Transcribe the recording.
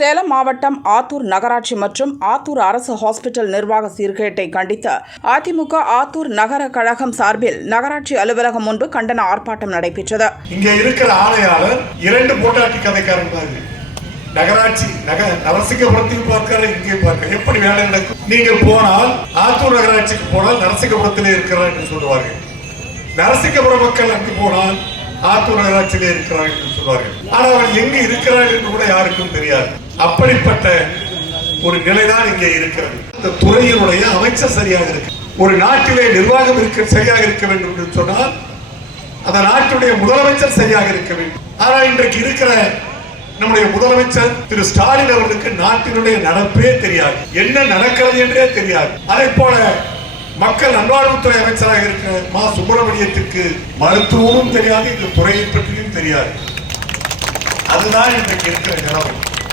சேலம் மாவட்டம் ஆத்தூர் நகராட்சி மற்றும் ஆத்தூர் அரசு ஹாஸ்பிட்டல் நிர்வாக சீர்கேட்டை கண்டித்து அதிமுக ஆத்தூர் நகர கழகம் சார்பில் நகராட்சி அலுவலகம் முன்பு கண்டன ஆர்ப்பாட்டம் நடைபெற்றது. இங்கே இருக்கிற ஆணையாளர் 2 போட்டாட்டி கதைக்காரன் நகராட்சி நரசிங்கபுரத்துக்கு பார்க்கிற இங்கே பார்க்க எப்படி வேலை நடக்கும். நீங்கள் போனால் ஆத்தூர் நகராட்சிக்கு போனால் நரசிங்கபுரத்திலே இருக்கிறார் என்று சொல்லுவார்கள். நரசிங்கபுரம் மக்கள் அங்கு போனால் ஆத்தூர் நகராட்சியிலே இருக்கிறார்கள் என்று சொல்வார்கள். ஆனால் அவர் எங்கு இருக்கிறார் என்று கூட யாருக்கும் தெரியாது. அப்படிப்பட்ட ஒரு நிலைதான் இங்கே இருக்கிறது. இந்த துறையினுடைய அமைச்சர் சரியாக இருக்கு. ஒரு நாட்டிலே நிர்வாகம் சரியாக இருக்க வேண்டும் என்று சொன்னால் அந்த நாட்டுடைய முதலமைச்சர் சரியாக இருக்க வேண்டும். ஆனால் இன்றைக்கு இருக்கிற நம்முடைய முதலமைச்சர் திரு ஸ்டாலின் அவர்களுக்கு நாட்டினுடைய நடப்பே தெரியாது, என்ன நடக்கிறது என்றே தெரியாது. அதே போல மக்கள் நல்வாழ்வுத்துறை அமைச்சராக இருக்கிற மா சுப்பிரமணியத்திற்கு மருத்துவமும் தெரியாது, இந்த துறையை பற்றியும் தெரியாது. அதுதான் இன்றைக்கு இருக்கிற நிலைமை.